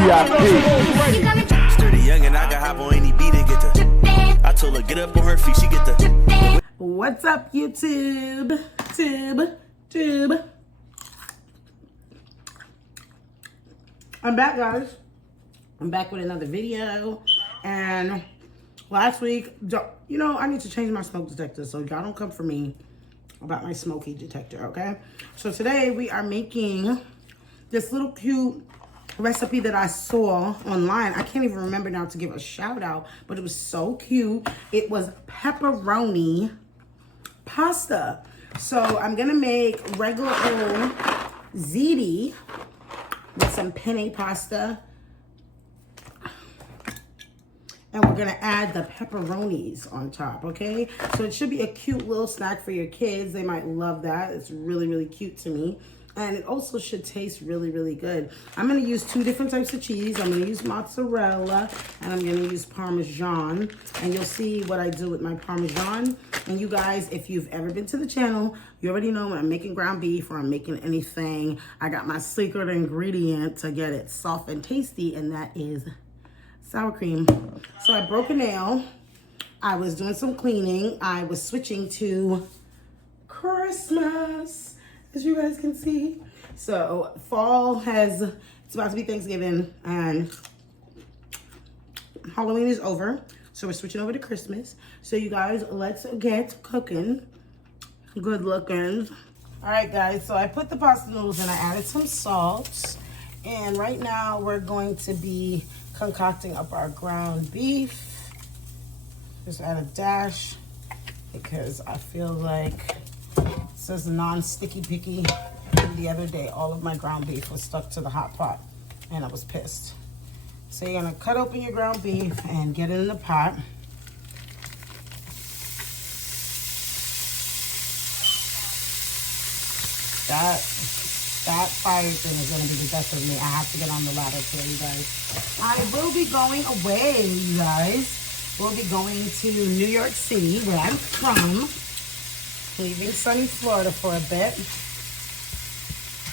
VIP. Sturdy young and I can hop on any beat and get the. I told her get up on her feet, she get the. What's up, YouTube? Tube. I'm back, guys. I'm back with another video. And last week, you know, I need to change my smoke detector, so y'all don't come for me about my smoky detector, okay? So today we are making this little cute recipe that I saw online. I can't even remember now to give a shout out, but it was so cute. It was pepperoni pasta. So I'm gonna make regular old ziti with some penne pasta. And we're gonna add the pepperonis on top, okay? So it should be a cute little snack for your kids. They might love that. It's really, really cute to me. And it also should taste really, really good. I'm gonna use two different types of cheese. I'm gonna use mozzarella and I'm gonna use Parmesan. And you'll see what I do with my Parmesan. And you guys, if you've ever been to the channel, you already know when I'm making ground beef or I'm making anything, I got my secret ingredient to get it soft and tasty, and that is sour cream. So I broke a nail. I was doing some cleaning. I was switching to Christmas, as you guys can see. So fall it's about to be Thanksgiving and Halloween is over. So we're switching over to Christmas. So you guys, let's get cooking. Good looking. All right, guys, so I put the pasta noodles and I added some salt. And right now we're going to be concocting up our ground beef. Just add a dash because I feel like it says non-sticky picky. The other day, all of my ground beef was stuck to the hot pot and I was pissed. So you're gonna cut open your ground beef and get it in the pot. That fire thing is gonna be the death of me. I have to get on the ladder for you guys. I will be going away, you guys. We'll be going to New York City, where I'm from. Leaving sunny Florida for a bit.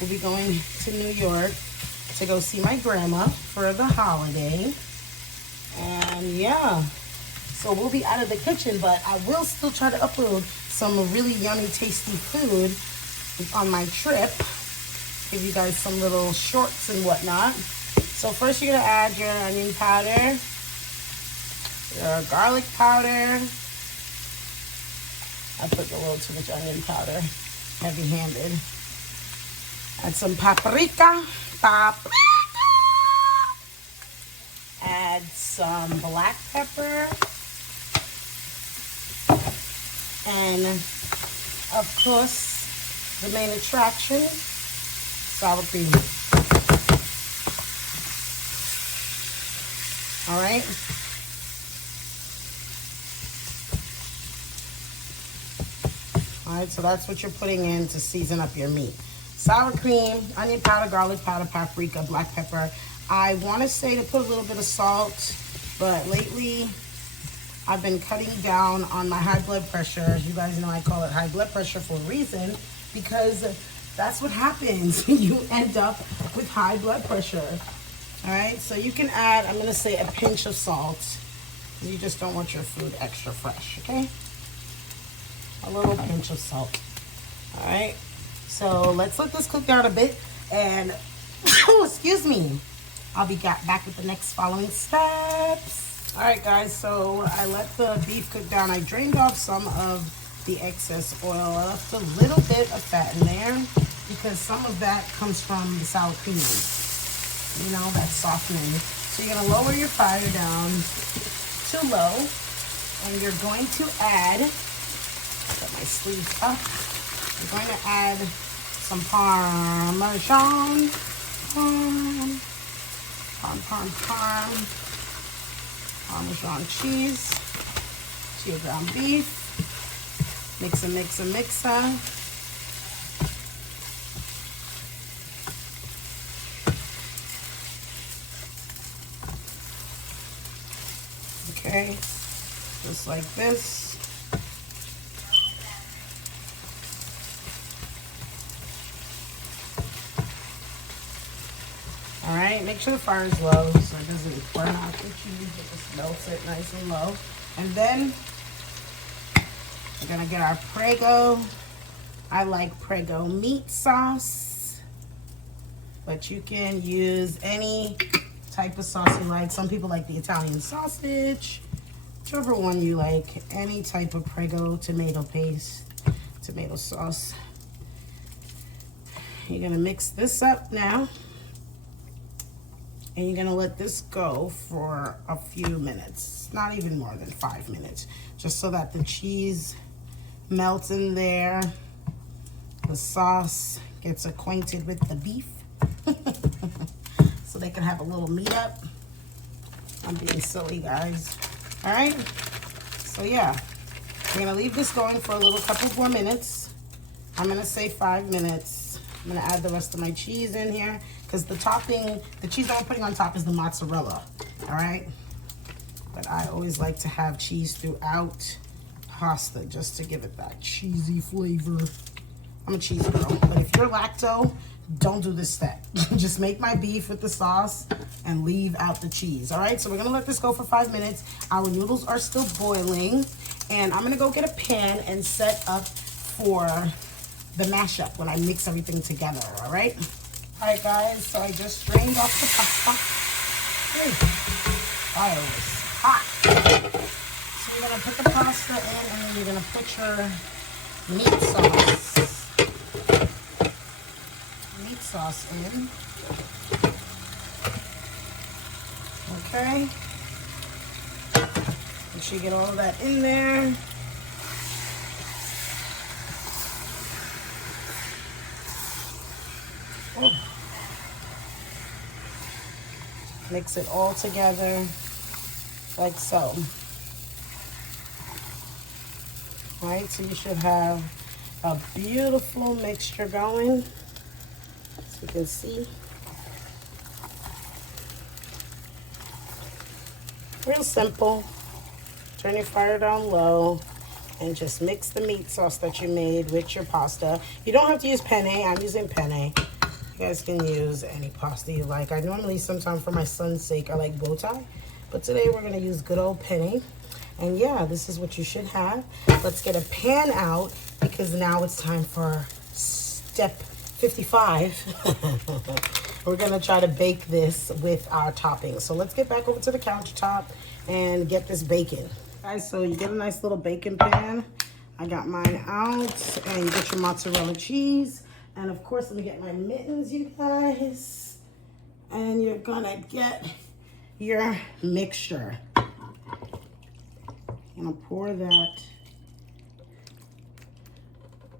We'll be going to New York to go see my grandma for the holiday. And yeah, so we'll be out of the kitchen, but I will still try to upload some really yummy, tasty food on my trip. Give you guys some little shorts and whatnot. So first you're gonna add your onion powder, your garlic powder. I put a little too much onion powder, heavy-handed. Add some paprika. Add some black pepper. And of course, the main attraction, sour cream. All right. All right, so that's what you're putting in to season up your meat. Sour cream, onion powder, garlic powder, paprika, black pepper. I want to say to put a little bit of salt, but lately I've been cutting down on my high blood pressure. You guys know I call it high blood pressure for a reason, because that's what happens. You end up with high blood pressure. All right, so you can add, I'm going to say a pinch of salt. You just don't want your food extra fresh, okay? A little pinch of salt. All right, so let's let this cook down a bit, and oh, excuse me, I'll be back with the next following steps. All right, guys, so I let the beef cook down. I drained off some of the excess oil. I left a little bit of fat in there because some of that comes from the sour cream, you know, that softening. So you're gonna lower your fire down to low, and you're going to add, get my sleeves up. I'm going to add some Parmesan, Parmesan cheese to your ground beef. Mixa. Okay, just like this. All right, make sure the fire is low so it doesn't burn out the cheese. It just melts it nice and low. And then we're gonna get our Prego. I like Prego meat sauce, but you can use any type of sauce you like. Some people like the Italian sausage, whichever one you like. Any type of Prego tomato paste, tomato sauce. You're gonna mix this up now. And you're gonna let this go for a few minutes, not even more than 5 minutes, just so that the cheese melts in there, the sauce gets acquainted with the beef, so they can have a little meat up. I'm being silly, guys. All right, so yeah, we're gonna leave this going for a little couple more minutes. I'm gonna say 5 minutes. I'm gonna add the rest of my cheese in here, because the topping, the cheese that I'm putting on top is the mozzarella, all right? But I always like to have cheese throughout pasta just to give it that cheesy flavor. I'm a cheese girl, but if you're lacto, don't do this step. Just make my beef with the sauce and leave out the cheese, all right? So we're gonna let this go for 5 minutes. Our noodles are still boiling, and I'm gonna go get a pan and set up for the mashup when I mix everything together, all right? All right, guys, so I just drained off the pasta. Ooh, fire was hot. So you're gonna put the pasta in, and then you're gonna put your meat sauce in. Okay. Make sure you get all of that in there. Oh. Mix it all together like so. All right, so you should have a beautiful mixture going, as you can see. Real simple. Turn your fire down low and just mix the meat sauce that you made with your pasta. You don't have to use penne. I'm using penne. You guys can use any pasta you like. I normally, sometimes for my son's sake, I like bow tie. But today we're gonna use good old penne. And yeah, this is what you should have. Let's get a pan out, because now it's time for step 55. We're gonna try to bake this with our toppings. So let's get back over to the countertop and get this bacon. Guys, so you get a nice little bacon pan. I got mine out, and you get your mozzarella cheese. And of course, let me get my mittens, you guys. And you're gonna get your mixture. I'm gonna pour that.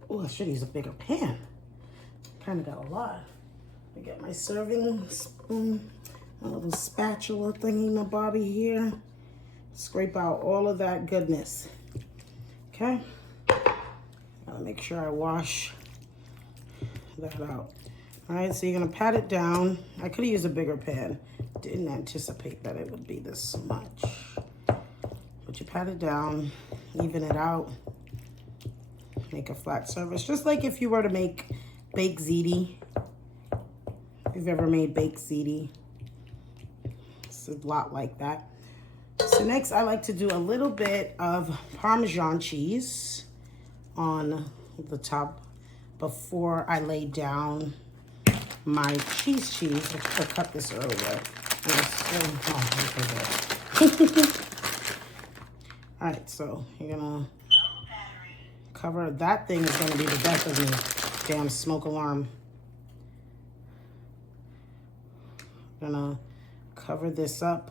Oh, I should use a bigger pan. Kind of got a lot. I get my serving spoon, my little spatula thingy, my bobby here. Scrape out all of that goodness. Okay. Gotta make sure I wash that out. All right, so you're gonna pat it down. I could have used a bigger pan. Didn't anticipate that it would be this much. But you pat it down, even it out, make a flat surface. Just like if you were to make baked ziti. If you've ever made baked ziti, it's a lot like that. So next, I like to do a little bit of Parmesan cheese on the top before I lay down my cheese. I should have cut this earlier. All right, so you're gonna cover. That thing is gonna be the death of me. Damn smoke alarm. Gonna cover this up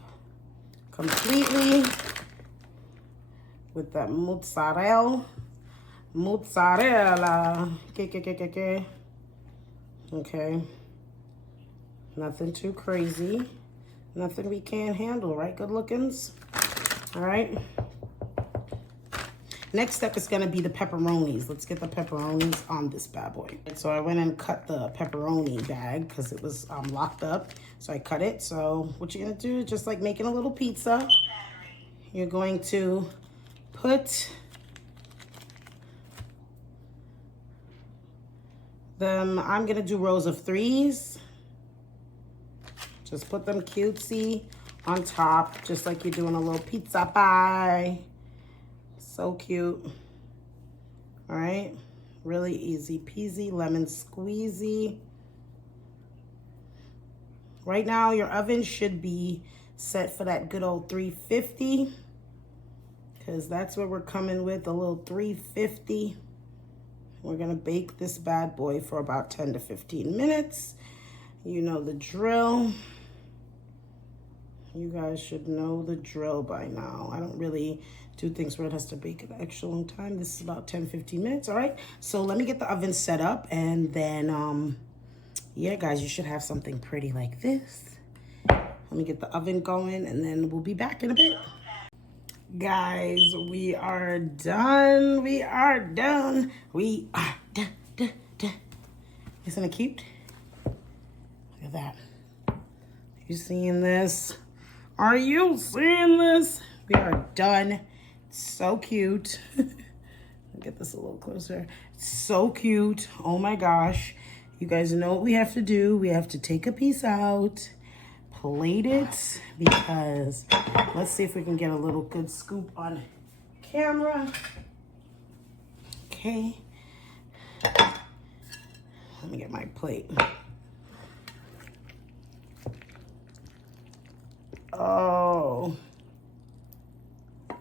completely with that mozzarella. Okay. Nothing too crazy. Nothing we can't handle, right, good lookins? All right. Next step is gonna be the pepperonis. Let's get the pepperonis on this bad boy. So I went and cut the pepperoni bag because it was locked up. So I cut it. So what you're gonna do, just like making a little pizza, you're going to put them, I'm gonna do rows of 3s. Just put them cutesy on top, just like you're doing a little pizza pie. So cute. All right, really easy peasy, lemon squeezy. Right now, your oven should be set for that good old 350, because that's what we're coming with, a little 350. We're gonna bake this bad boy for about 10 to 15 minutes. You know the drill. You guys should know the drill by now. I don't really do things where it has to bake an extra long time. This is about 10, 15 minutes, all right? So let me get the oven set up, and then, yeah, guys, you should have something pretty like this. Let me get the oven going, and then we'll be back in a bit. Guys, we are done. We are done. We are done. Isn't it cute? Look at that. You seeing this? Are you seeing this? We are done. It's so cute. Get this a little closer. It's so cute. Oh my gosh. You guys know what we have to do. We have to take a piece out, plate it, because let's see if we can get a little good scoop on camera. Okay. Let me get my plate. Oh,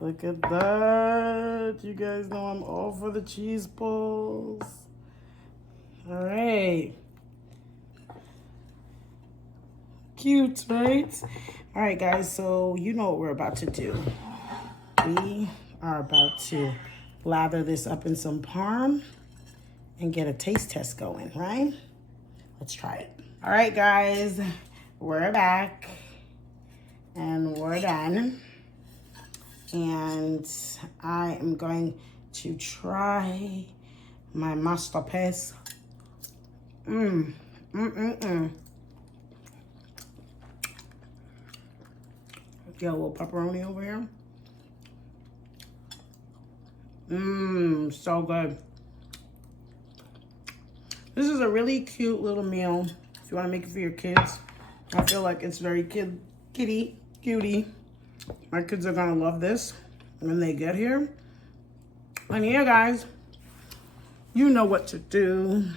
look at that. You guys know I'm all for the cheese balls. All right. Cute, right? All right, guys, so you know what we're about to do. We are about to lather this up in some parm and get a taste test going, right? Let's try it. All right, guys, we're back and we're done. And I am going to try my masterpiece. Get a little pepperoni over here. So good. This is a really cute little meal if you want to make it for your kids. I feel like it's very cutie. My kids are gonna love this when they get here. And yeah, guys, you know what to do.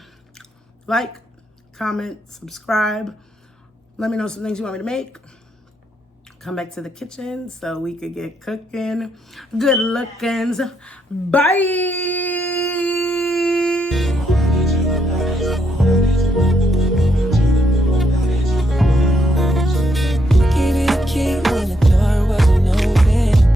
Like, comment, subscribe. Let me know some things you want me to make. Come back to the kitchen so we could get cooking. Good lookings. Bye.